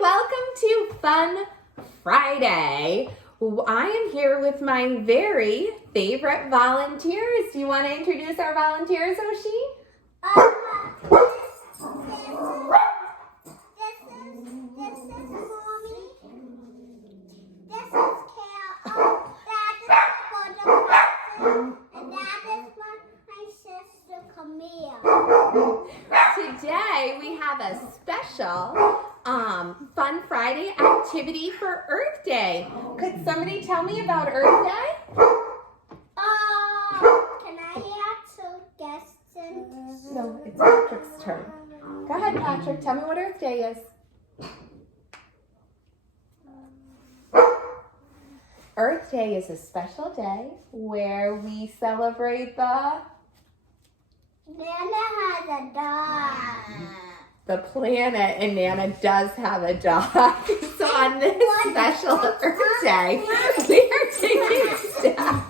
welcome to Fun Friday. I am here with my very favorite volunteers. Do you want to introduce our volunteers, Oshi? This is Mommy. This is Carol. That is for the person. And that is my sister Camille. Today we have a special Fun Friday activity for Earth Day. Could somebody tell me about Earth Day? Can I have two guests in? No, it's Patrick's turn. Go ahead, Patrick. Tell me what Earth Day is. Earth Day is a special day where we celebrate Nana has a dog. the planet, and Nana does have a dog. So on this special Earth Day, we are taking steps